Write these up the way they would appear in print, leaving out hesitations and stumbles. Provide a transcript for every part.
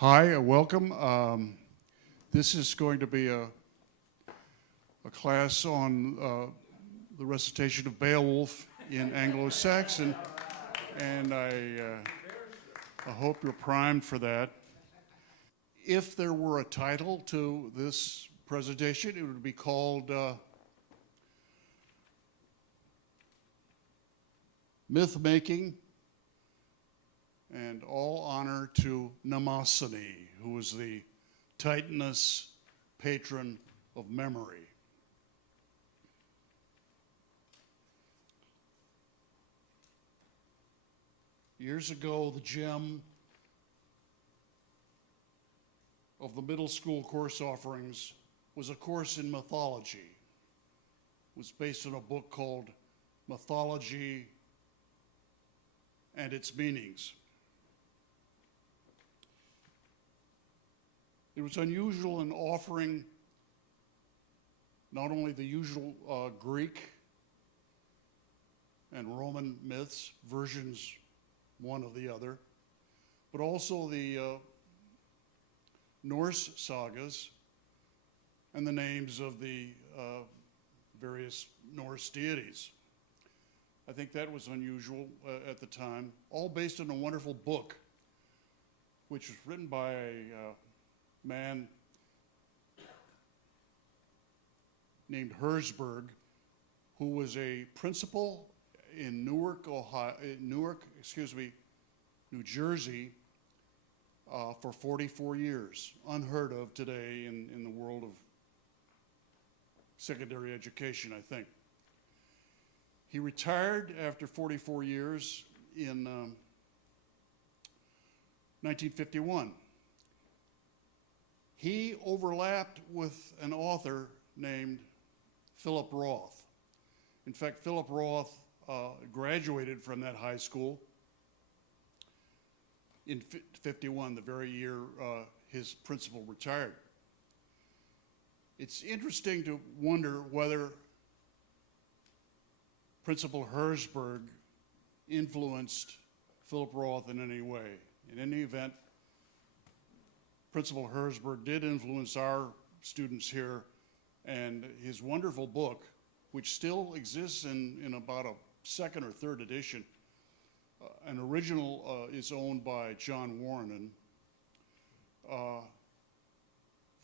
Hi, welcome. This is going to be a class on the recitation of Beowulf in Anglo-Saxon, and I hope you're primed for that. If there were a title to this presentation, it would be called Myth Making and All Honor to Mnemosyne, who was the Titaness patron of memory. Years ago, the gem of the middle school course offerings was a course in mythology. It was based on a book called Mythology and Its Meanings. It was unusual in offering not only the usual Greek and Roman myths, versions one of the other, but also the Norse sagas and the names of the various Norse deities. I think that was unusual at the time, all based on a wonderful book, which was written by a man named Herzberg, who was a principal in Newark, New Jersey, for 44 years. Unheard of today in the world of secondary education, I think. He retired after 44 years in 1951. He overlapped with an author named Philip Roth. In fact, Philip Roth graduated from that high school in 51, the very year his principal retired. It's interesting to wonder whether Principal Herzberg influenced Philip Roth in any way. In any event, Principal Herzberg did influence our students here, and his wonderful book, which still exists in about a second or third edition, an original is owned by John Warren.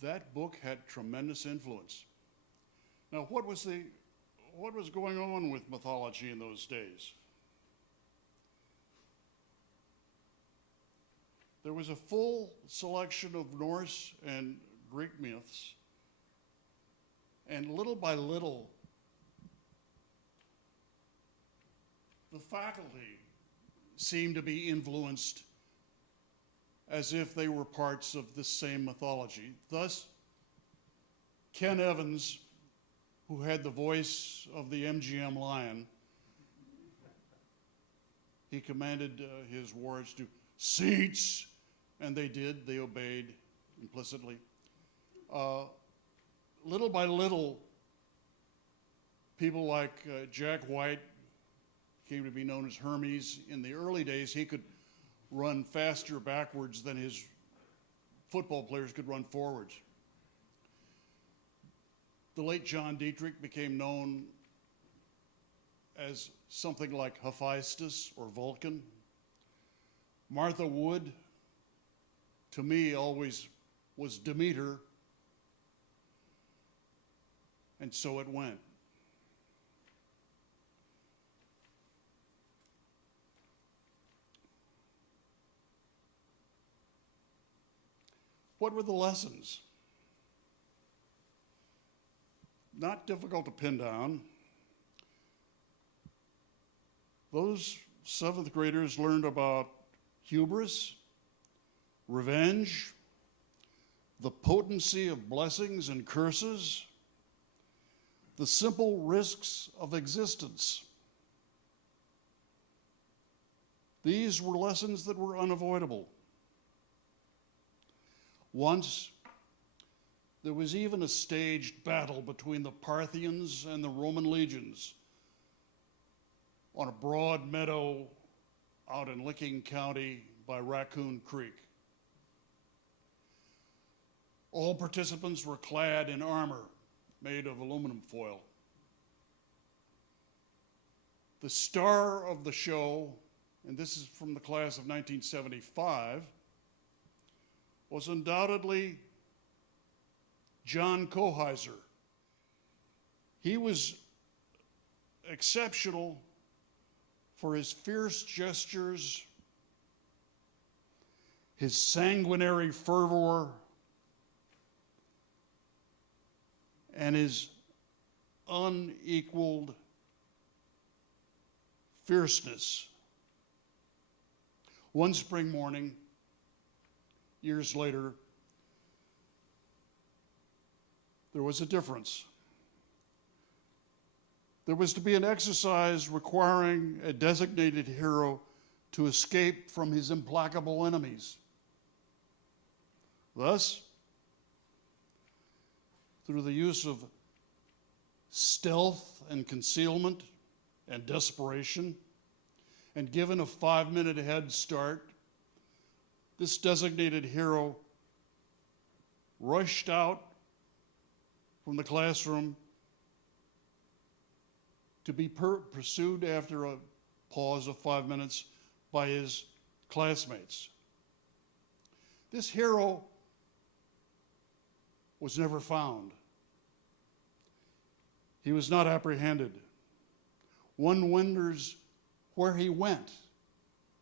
That book had tremendous influence. Now, what was going on with mythology in those days? There was a full selection of Norse and Greek myths, and little by little, the faculty seemed to be influenced as if they were parts of the same mythology. Thus, Ken Evans, who had the voice of the MGM lion, he commanded his wards to seats, and they did. They obeyed implicitly. Little by little, people like Jack White came to be known as Hermes. In the early days, he could run faster backwards than his football players could run forwards. The late John Dietrich became known as something like Hephaestus or Vulcan. Martha Wood, to me, always was Demeter, and so it went. What were the lessons? Not difficult to pin down. Those seventh graders learned about hubris, revenge, the potency of blessings and curses, the simple risks of existence. These were lessons that were unavoidable. Once, there was even a staged battle between the Parthians and the Roman legions on a broad meadow out in Licking County by Raccoon Creek. All participants were clad in armor made of aluminum foil. The star of the show, and this is from the class of 1975, was undoubtedly John Koheiser. He was exceptional for his fierce gestures, his sanguinary fervor, and his unequaled fierceness. One spring morning, years later, there was a difference. There was to be an exercise requiring a designated hero to escape from his implacable enemies. Thus, through the use of stealth and concealment and desperation, and given a 5-minute head start, this designated hero rushed out from the classroom to be pursued after a pause of 5 minutes by his classmates. This hero was never found. He was not apprehended. One wonders where he went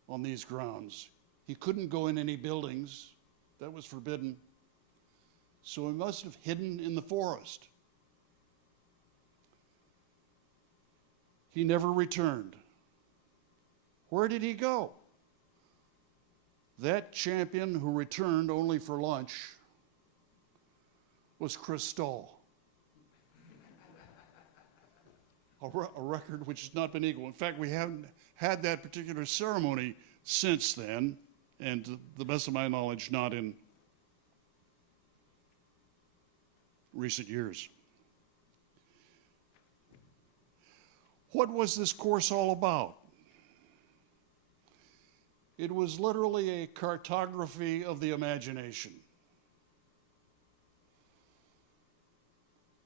on these grounds. He couldn't go in any buildings. That was forbidden. So he must have hidden in the forest. He never returned. Where did he go? That champion who returned only for lunch was Chris Stoll. A record which has not been equal. In fact, we haven't had that particular ceremony since then, and to the best of my knowledge, not in recent years. What was this course all about? It was literally a cartography of the imagination.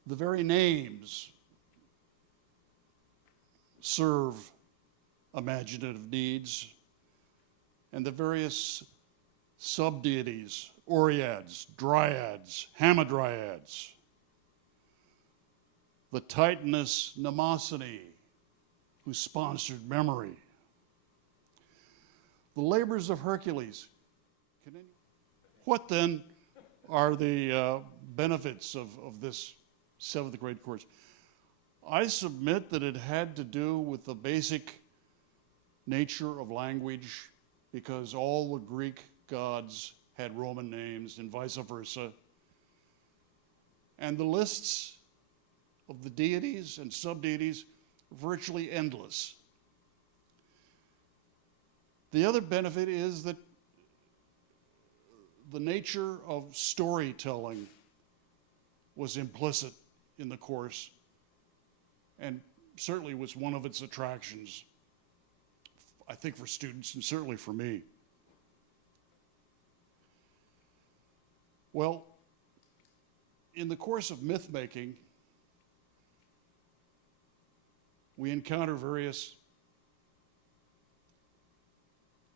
The very names serve imaginative needs, and the various sub-deities, Oreads, Dryads, Hamadryads, the Titaness Mnemosyne, who sponsored memory, the labors of Hercules. What then are the benefits of this seventh grade course? I submit that it had to do with the basic nature of language, because all the Greek gods had Roman names and vice versa. And the lists of the deities and sub-deities are virtually endless. The other benefit is that the nature of storytelling was implicit in the course, and certainly was one of its attractions, I think, for students and certainly for me. Well, in the course of myth making, we encounter various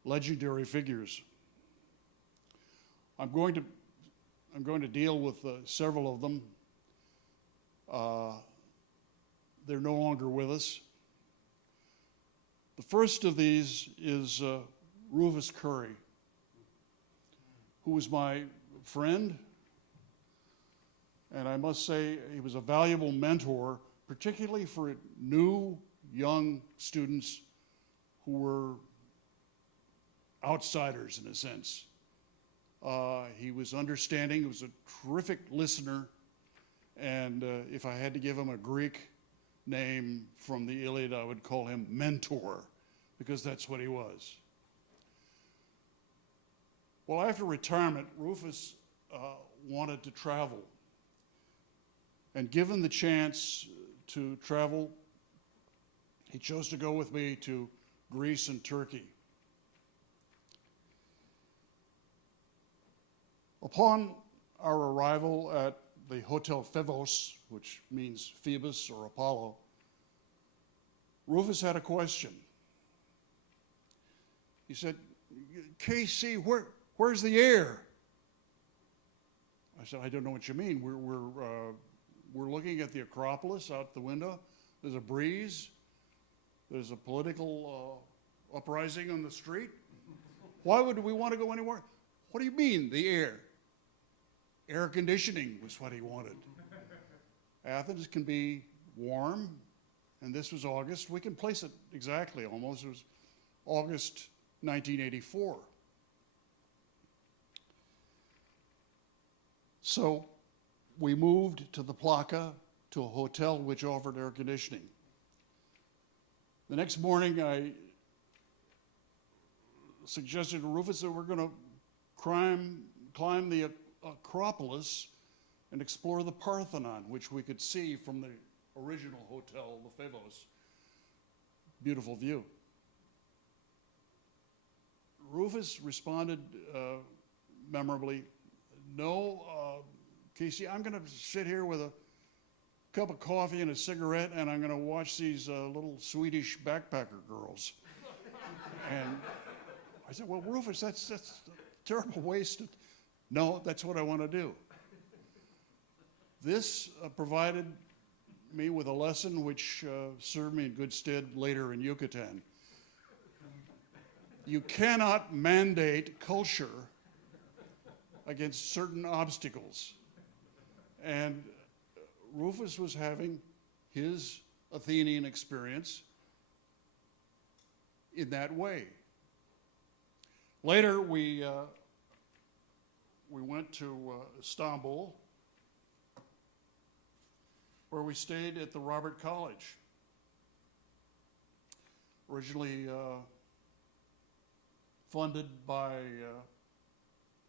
legendary figures. I'm going to deal with several of them. They're no longer with us. The first of these is Rufus Curry, who was my friend, and I must say he was a valuable mentor, particularly for new, young students who were outsiders in a sense. He was understanding, he was a terrific listener, and if I had to give him a Greek name from the Iliad, I would call him Mentor, because that's what he was. Well, after retirement, Rufus wanted to travel. And given the chance to travel, he chose to go with me to Greece and Turkey. Upon our arrival at the Hotel Phevos, which means Phoebus or Apollo, Rufus had a question. He said, "KC, where's the air?" I said, "I don't know what you mean. We're looking at the Acropolis out the window. There's a breeze. There's a political uprising on the street. Why would we want to go anywhere?" "What do you mean, the air?" Air conditioning was what he wanted. Athens can be warm, and this was August. We can place it exactly almost. It was August 1984. So we moved to the Plaka, to a hotel which offered air conditioning. The next morning, I suggested to Rufus that we're going to climb the Acropolis and explore the Parthenon, which we could see from the original hotel, the Phevos. Beautiful view. Rufus responded memorably, "No, Casey, I'm going to sit here with a cup of coffee and a cigarette, and I'm going to watch these little Swedish backpacker girls." And I said, "Well, Rufus, that's a terrible waste." "No, that's what I want to do." This provided me with a lesson which served me in good stead later in Yucatan. You cannot mandate culture against certain obstacles. And Rufus was having his Athenian experience in that way. Later, we went to Istanbul, where we stayed at the Robert College. Originally funded by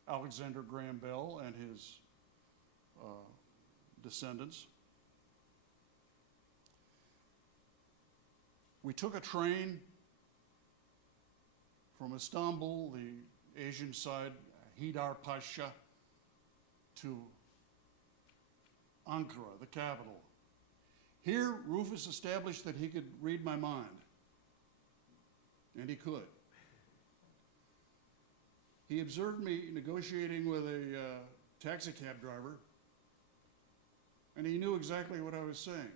Alexander Graham Bell and his descendants. We took a train from Istanbul, the Asian side, Haydarpaşa, to Ankara, the capital. Here, Rufus established that he could read my mind, and he could. He observed me negotiating with a taxi cab driver, and he knew exactly what I was saying,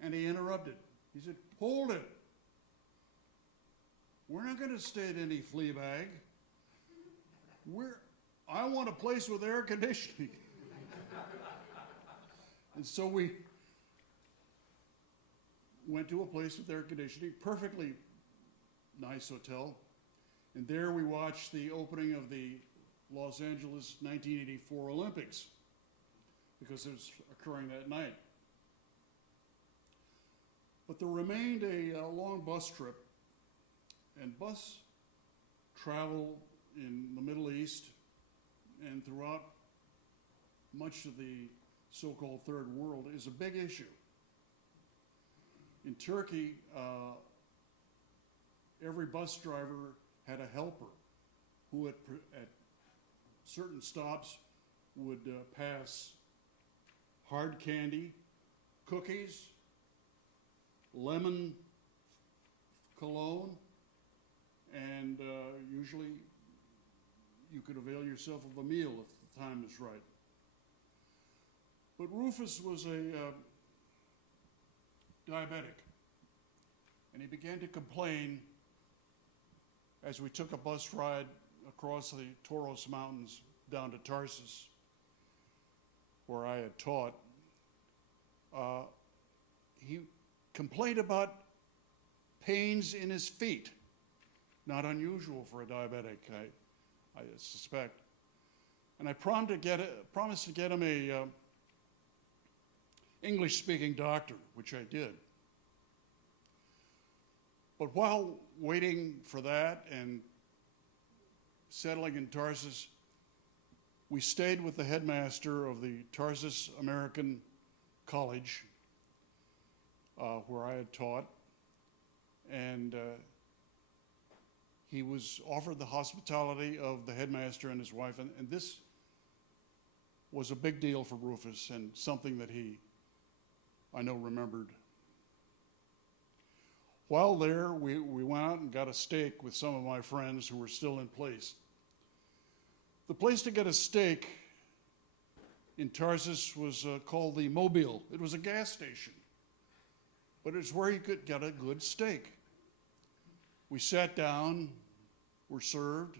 and he interrupted. He said, "Hold it. We're not going to stay at any flea bag. I want a place with air conditioning." And so we went to a place with air conditioning, perfectly nice hotel. And there we watched the opening of the Los Angeles 1984 Olympics, because it was occurring that night. But there remained a long bus trip, and bus travel in the Middle East and throughout much of the so-called third world is a big issue. In Turkey, every bus driver had a helper who at certain stops would pass hard candy, cookies, lemon cologne, and usually you could avail yourself of a meal if the time is right. But Rufus was a diabetic, and he began to complain as we took a bus ride across the Taurus Mountains down to Tarsus, where I had taught. He complained about pains in his feet, not unusual for a diabetic, I suspect. And I promised to get him a English-speaking doctor, which I did. But while waiting for that and settling in Tarsus, we stayed with the headmaster of the Tarsus American College, where I had taught, and he was offered the hospitality of the headmaster and his wife, and this was a big deal for Rufus and something that he, I know, remembered. While there, we went out and got a steak with some of my friends who were still in place. The place to get a steak in Tarsus was called the Mobile. It was a gas station, but it's where you could get a good steak. We sat down, were served,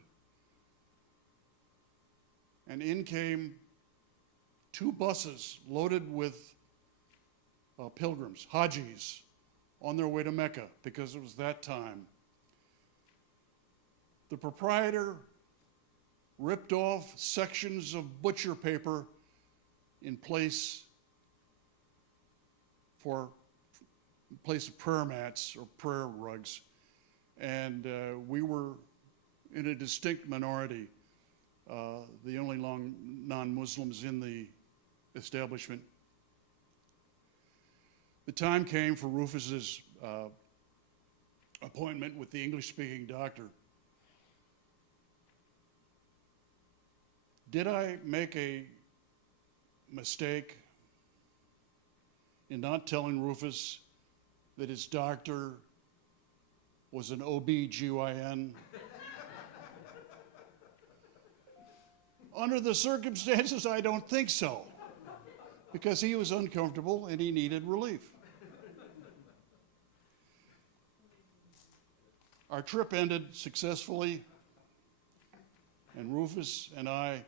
and in came 2 buses loaded with pilgrims, Hajis, on their way to Mecca, because it was that time. The proprietor ripped off sections of butcher paper in place of prayer mats or prayer rugs, and we were in a distinct minority, the only non-Muslims in the establishment. The time came for Rufus's appointment with the English-speaking doctor. Did I make a mistake in not telling Rufus that his doctor was an OB-GYN? Under the circumstances, I don't think so, because he was uncomfortable and he needed relief. Our trip ended successfully, and Rufus and I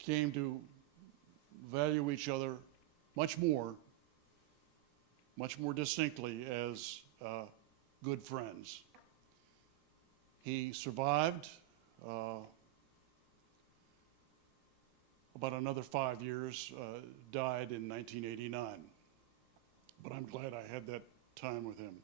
came to value each other much more distinctly as good friends. He survived about another 5 years, died in 1989. But I'm glad I had that time with him.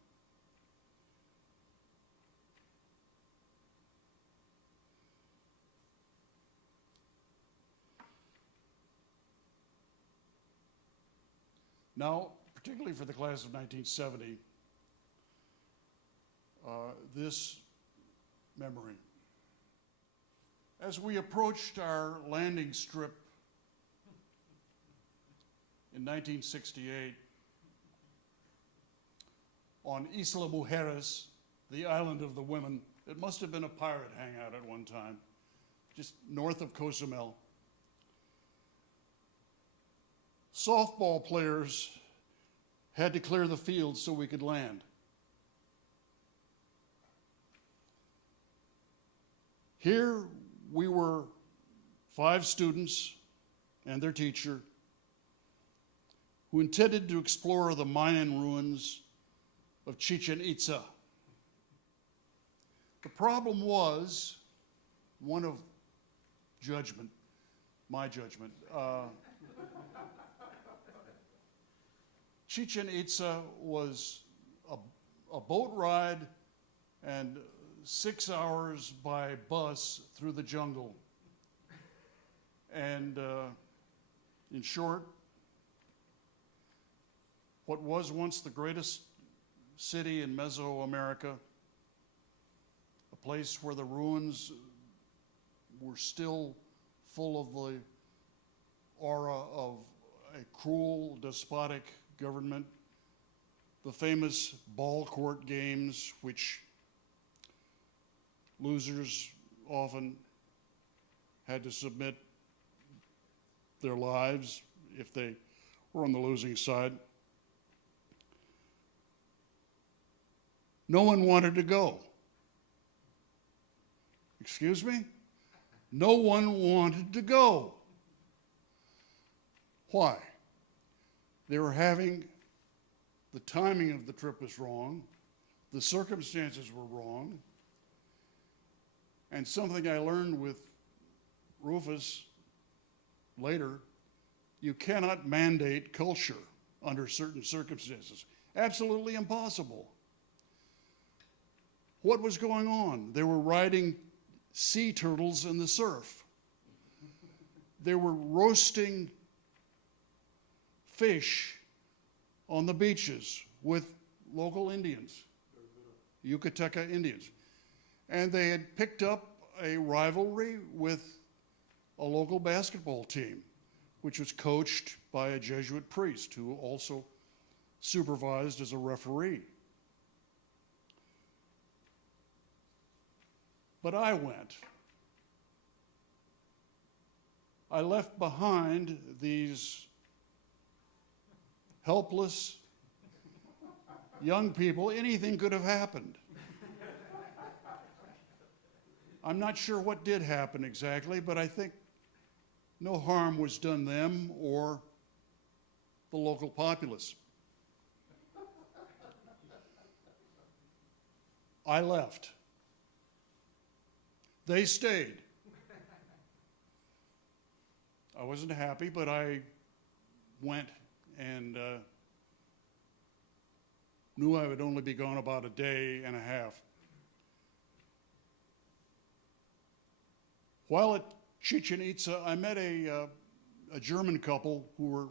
Now, particularly for the class of 1970, this memory. As we approached our landing strip in 1968 on Isla Mujeres, the island of the women, it must have been a pirate hangout at one time, just north of Cozumel. Softball players had to clear the field so we could land. Here we were 5 students and their teacher who intended to explore the Mayan ruins of Chichen Itza. The problem was one of judgment, my judgment. Chichen Itza was a boat ride and 6 hours by bus through the jungle. And in short, what was once the greatest city in Mesoamerica, a place where the ruins were still full of the aura of a cruel, despotic government, the famous ball court games, which losers often had to submit their lives if they were on the losing side. No one wanted to go. Excuse me? No one wanted to go. Why? They were having, the timing of the trip was wrong, the circumstances were wrong, and something I learned with Rufus later, you cannot mandate culture under certain circumstances. Absolutely impossible. What was going on? They were riding sea turtles in the surf. They were roasting fish on the beaches with local Indians, Yucateca Indians. And they had picked up a rivalry with a local basketball team. which was coached by a Jesuit priest who also supervised as a referee. But I went. I left behind these helpless young people. Anything could have happened. I'm not sure what did happen exactly, but I think no harm was done them or the local populace. I left. They stayed. I wasn't happy, but I went and knew I would only be gone about a day and a half. While at Chichen Itza, I met a German couple who were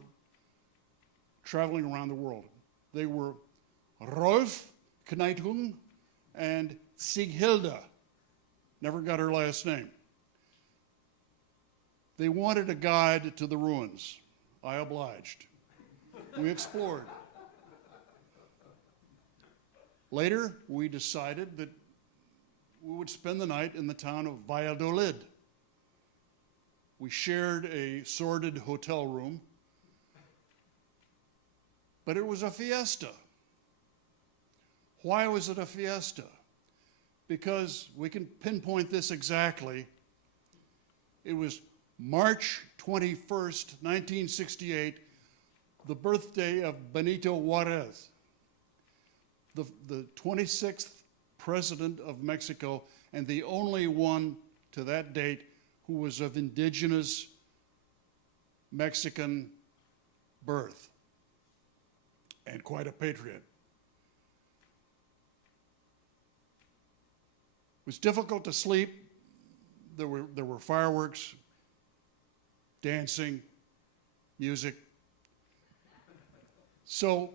traveling around the world. They were Rolf Kneitung and Sighilda. Never got her last name. They wanted a guide to the ruins. I obliged. We explored. Later, we decided that we would spend the night in the town of Valladolid. We shared a sordid hotel room, but it was a fiesta. Why was it a fiesta? Because we can pinpoint this exactly. It was March 21st, 1968, the birthday of Benito Juarez, the 26th president of Mexico, and the only one to that date who was of indigenous Mexican birth, and quite a patriot. It was difficult to sleep. There were fireworks, dancing, music. So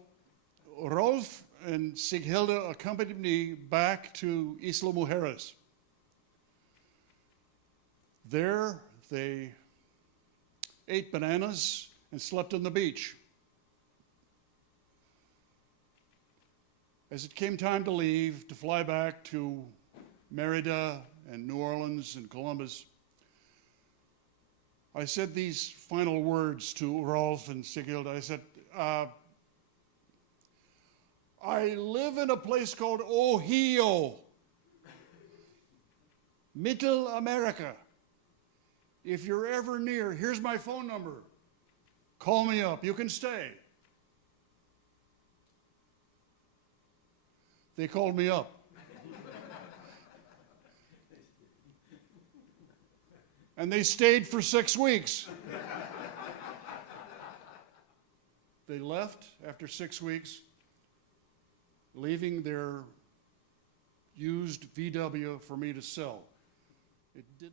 Rolf and Sighilda accompanied me back to Isla Mujeres. There they ate bananas and slept on the beach. As it came time to leave, to fly back to Merida and New Orleans and Columbus, I said these final words to Rolf and Sighilda. I said, I live in a place called Ohio, Middle America. If you're ever near, here's my phone number. Call me up. You can stay. They called me up. And they stayed for 6 weeks. They left after 6 weeks, leaving their used VW for me to sell.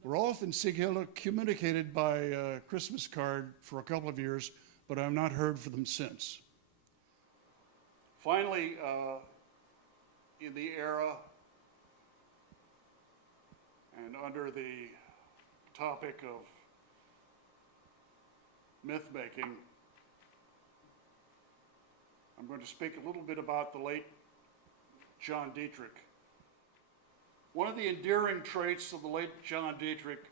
Rolf and Sighilda communicated by Christmas card for a couple of years, but I've not heard from them since. Finally, in the era and under the topic of myth-making, I'm going to speak a little bit about the late John Dietrich. One of the endearing traits of the late John Dietrich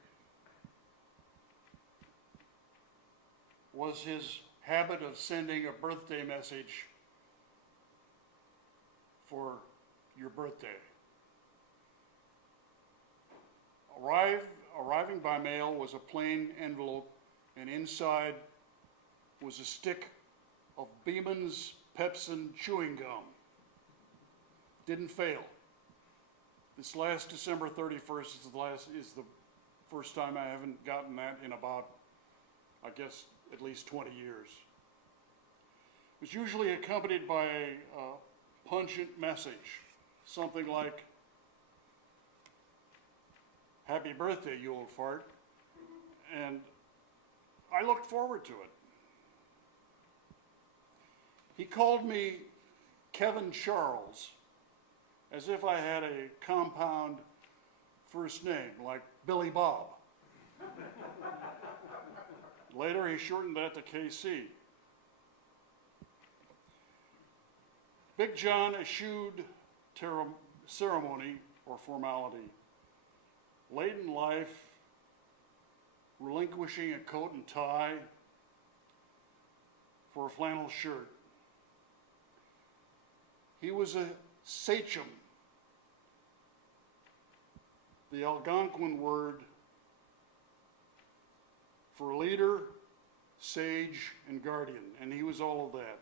was his habit of sending a birthday message for your birthday. Arriving by mail was a plain envelope, and inside was a stick of Beeman's Pepsin chewing gum. Didn't fail. This last December 31st is the first time I haven't gotten that in about, I guess, at least 20 years. It was usually accompanied by a pungent message, something like, "Happy birthday, you old fart." And I looked forward to it. He called me Kevin Charles, as if I had a compound first name, like Billy Bob. Later, he shortened that to KC. Big John eschewed ceremony or formality. Late in life, relinquishing a coat and tie for a flannel shirt. He was a sachem, the Algonquin word for leader, sage, and guardian, and he was all of that.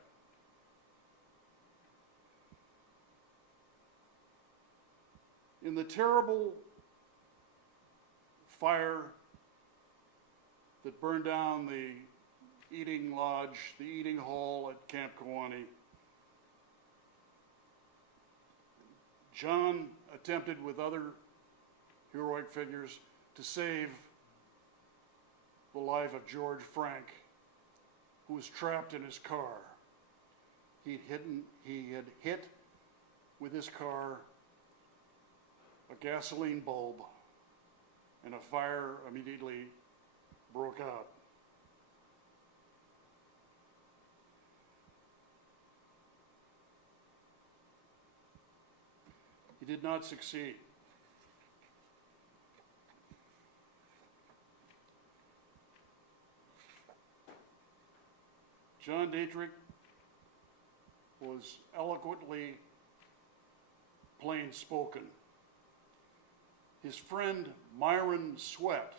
In the terrible fire that burned down the eating lodge, the eating hall at Camp Kewanee, John attempted with other heroic figures to save the life of George Frank, who was trapped in his car. He had hit with his car a gasoline bulb, and a fire immediately broke out. He did not succeed. John Dietrich was eloquently plain-spoken. His friend Myron Sweat,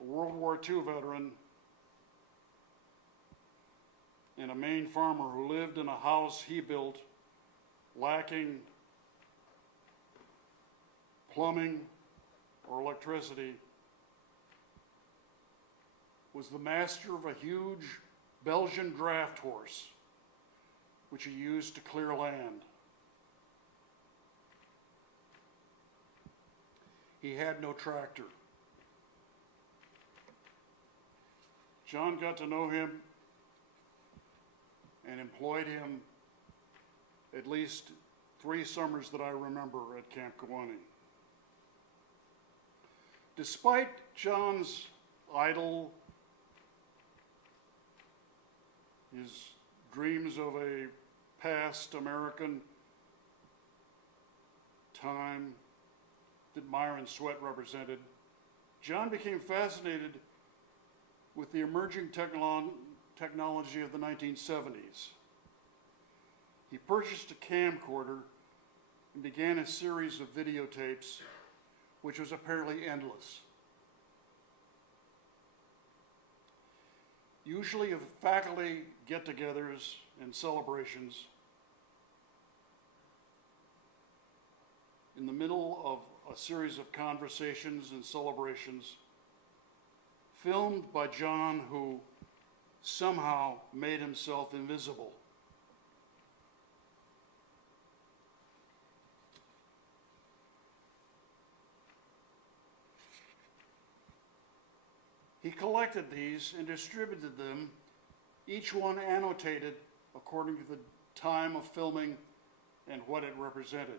a World War II veteran and a Maine farmer who lived in a house he built lacking plumbing or electricity, was the master of a huge Belgian draft horse, which he used to clear land. He had no tractor. John got to know him and employed him at least 3 summers that I remember at Camp Kewanee. Despite John's idle, his dreams of a past American time that Myron Sweat represented, John became fascinated with the emerging technology of the 1970s. He purchased a camcorder and began a series of videotapes, which was apparently endless. Usually of faculty get-togethers and celebrations, in the middle of a series of conversations and celebrations, filmed by John, who somehow made himself invisible. He collected these and distributed them, each one annotated according to the time of filming and what it represented.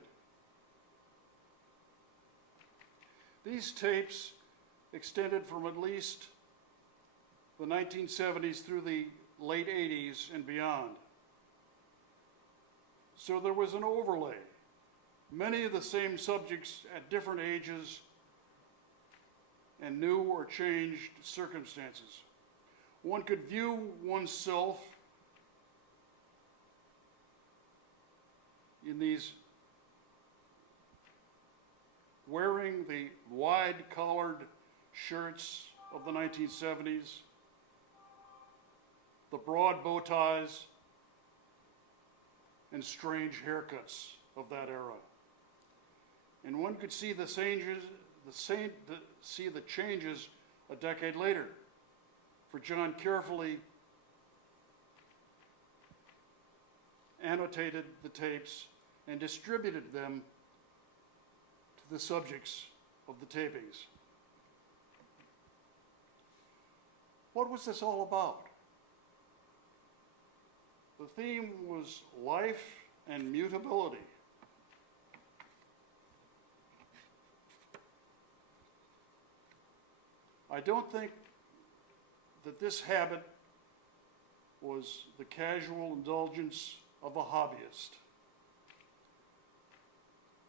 These tapes extended from at least the 1970s through the late 80s and beyond. So there was an overlay. Many of the same subjects at different ages and new or changed circumstances. One could view oneself in these wearing the wide-collared shirts of the 1970s, the broad bow ties, and strange haircuts of that era. And one could see the changes a decade later, for John carefully annotated the tapes and distributed them to the subjects of the tapings. What was this all about? The theme was life and mutability. I don't think that this habit was the casual indulgence of a hobbyist.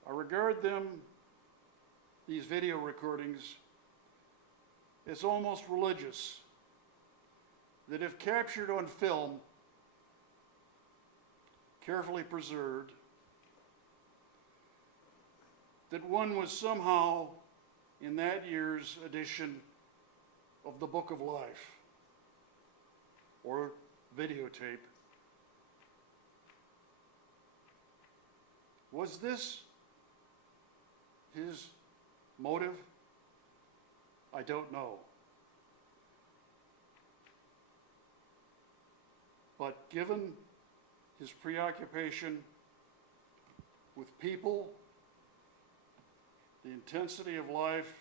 I regard these video recordings, as almost religious, that if captured on film, carefully preserved, that one was somehow in that year's edition of the Book of Life or videotape. Was this his motive? I don't know. But given his preoccupation with people, the intensity of life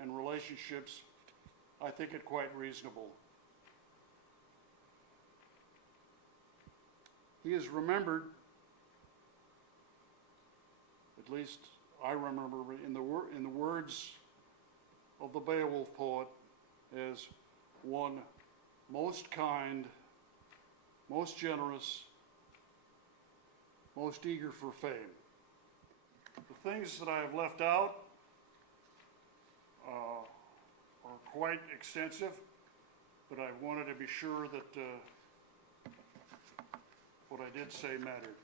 and relationships, I think it quite reasonable. He is remembered, at least I remember in the words of the Beowulf poet, as one most kind, most generous, most eager for fame. The things that I have left out are quite extensive, but I wanted to be sure that what I did say mattered.